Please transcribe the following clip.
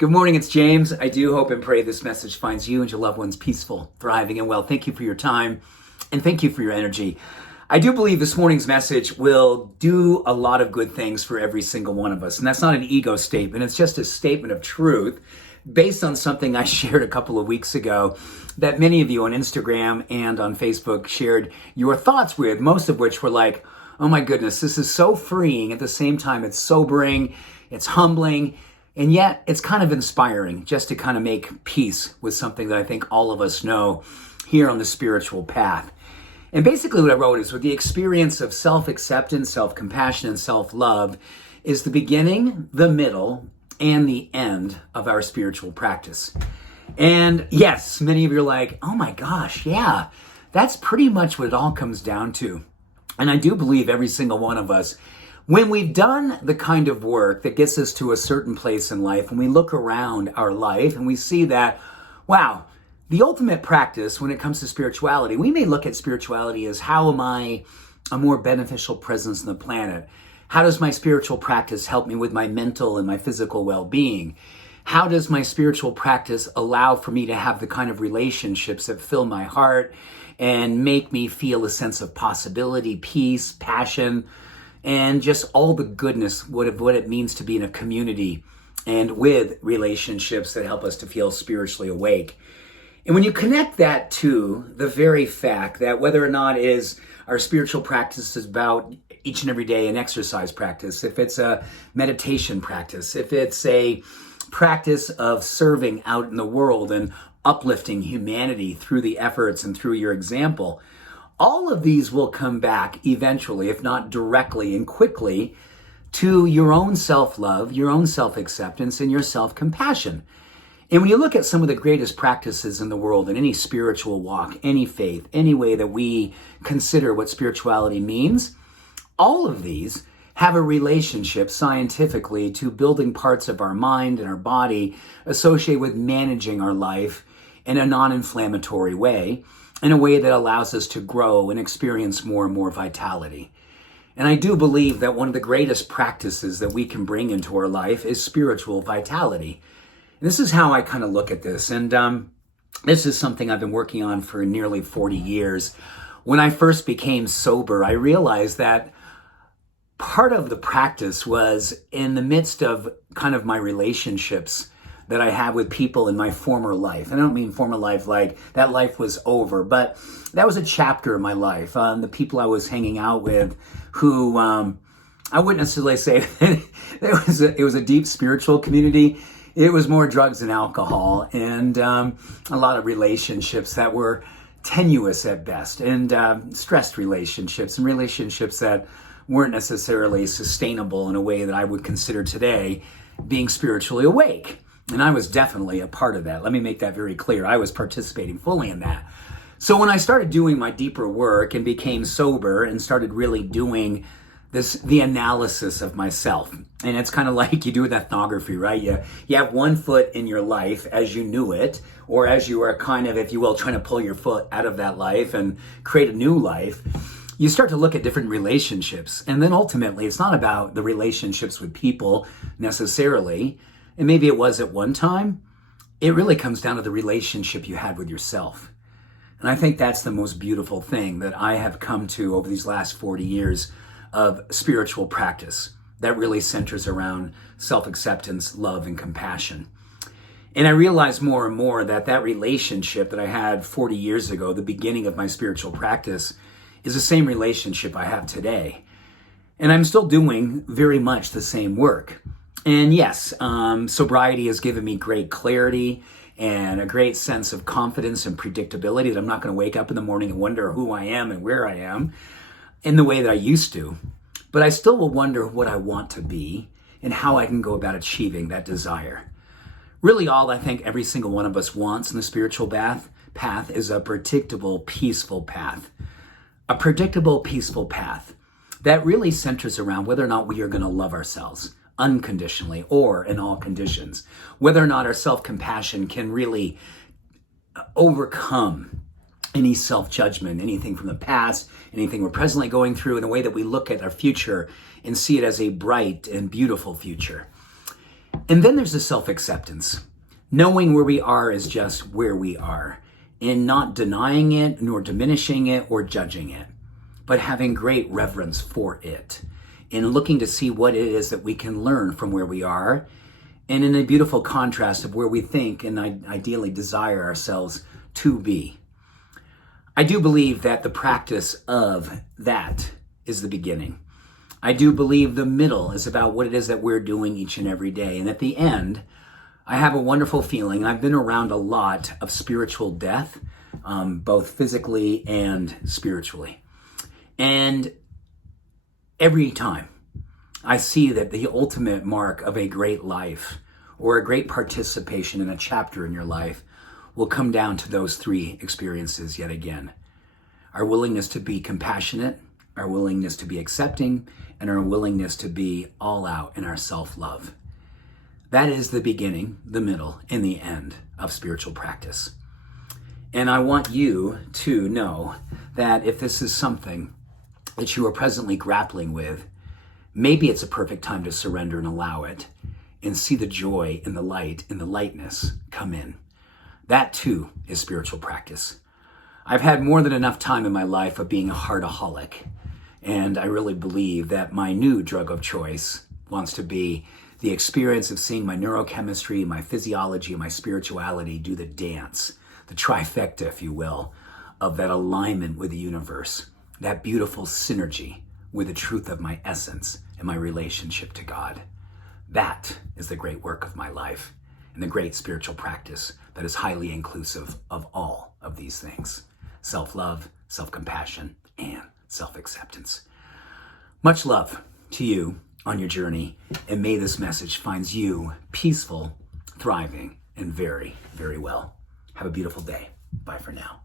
Good morning, it's James. I do hope and pray this message finds you and your loved ones peaceful, thriving, and well. Thank you for your time, and thank you for your energy. I do believe this morning's message will do a lot of good things for every single one of us. And that's not an ego statement. It's just a statement of truth based on something I shared a couple of weeks ago that many of you on Instagram and on Facebook shared your thoughts with, most of which were like, oh my goodness, this is so freeing. At the same time, it's sobering, it's humbling, and yet it's kind of inspiring just to kind of make peace with something that I think all of us know here on the spiritual path. And basically what I wrote is, with the experience of self-acceptance, self-compassion, and self-love is the beginning, the middle, and the end of our spiritual practice. And yes, many of you are like, oh my gosh, yeah, that's pretty much what it all comes down to. And I do believe every single one of us, when we've done the kind of work that gets us to a certain place in life, and we look around our life and we see that, wow, the ultimate practice when it comes to spirituality, we may look at spirituality as, how am I a more beneficial presence on the planet? How does my spiritual practice help me with my mental and my physical well-being? How does my spiritual practice allow for me to have the kind of relationships that fill my heart and make me feel a sense of possibility, peace, passion, and just all the goodness, what it means to be in a community and with relationships that help us to feel spiritually awake. And when you connect that to the very fact that whether or not is our spiritual practice is about each and every day an exercise practice, if it's a meditation practice, if it's a practice of serving out in the world and uplifting humanity through the efforts and through your example, all of these will come back eventually, if not directly and quickly, to your own self-love, your own self-acceptance, and your self-compassion. And when you look at some of the greatest practices in the world, in any spiritual walk, any faith, any way that we consider what spirituality means, all of these have a relationship scientifically to building parts of our mind and our body associated with managing our life in a non-inflammatory way, in a way that allows us to grow and experience more and more vitality. And I do believe that one of the greatest practices that we can bring into our life is spiritual vitality. And this is how I kind of look at this. And this is something I've been working on for nearly 40 years. When I first became sober, I realized that part of the practice was in the midst of kind of my relationships that I had with people in my former life. I don't mean former life like that life was over, but that was a chapter in my life. The people I was hanging out with who, I wouldn't necessarily say it was a deep spiritual community. It was more drugs and alcohol and a lot of relationships that were tenuous at best, and stressed relationships and relationships that weren't necessarily sustainable in a way that I would consider today being spiritually awake. And I was definitely a part of that. Let me make that very clear. I was participating fully in that. So when I started doing my deeper work and became sober and started really doing the analysis of myself, and it's kind of like you do with ethnography, right? You have one foot in your life as you knew it, or as you are kind of, if you will, trying to pull your foot out of that life and create a new life. You start to look at different relationships. And then ultimately, it's not about the relationships with people necessarily, and maybe it was at one time. It really comes down to the relationship you had with yourself. And I think that's the most beautiful thing that I have come to over these last 40 years of spiritual practice that really centers around self-acceptance, love, and compassion. And I realized more and more that that relationship that I had 40 years ago, the beginning of my spiritual practice, is the same relationship I have today. And I'm still doing very much the same work. And yes, sobriety has given me great clarity and a great sense of confidence and predictability that I'm not going to wake up in the morning and wonder who I am and where I am in the way that I used to. But I still will wonder what I want to be and how I can go about achieving that desire. Really, all I think every single one of us wants in the spiritual path is a predictable, peaceful path. A predictable, peaceful path that really centers around whether or not we are going to love ourselves unconditionally or in all conditions, whether or not our self-compassion can really overcome any self-judgment, anything from the past, anything we're presently going through, in a way that we look at our future and see it as a bright and beautiful future. And then there's the self-acceptance, knowing where we are is just where we are, and not denying it, nor diminishing it, or judging it, but having great reverence for it, and looking to see what it is that we can learn from where we are, and in a beautiful contrast of where we think and ideally desire ourselves to be. I do believe that the practice of that is the beginning. I do believe the middle is about what it is that we're doing each and every day. And at the end, I have a wonderful feeling. I've been around a lot of spiritual death, both physically and spiritually. And every time I see that the ultimate mark of a great life or a great participation in a chapter in your life will come down to those three experiences yet again. Our willingness to be compassionate, our willingness to be accepting, and our willingness to be all out in our self-love. That is the beginning, the middle, and the end of spiritual practice. And I want you to know that if this is something that you are presently grappling with, maybe it's a perfect time to surrender and allow it and see the joy and the light and the lightness come in. That too is spiritual practice. I've had more than enough time in my life of being a heartaholic, and I really believe that my new drug of choice wants to be the experience of seeing my neurochemistry, my physiology, and my spirituality do the dance, the trifecta, if you will, of that alignment with the universe, that beautiful synergy with the truth of my essence and my relationship to God. That is the great work of my life and the great spiritual practice that is highly inclusive of all of these things: self-love, self-compassion, and self-acceptance. Much love to you on your journey, and may this message finds you peaceful, thriving, and very, very well. Have a beautiful day. Bye for now.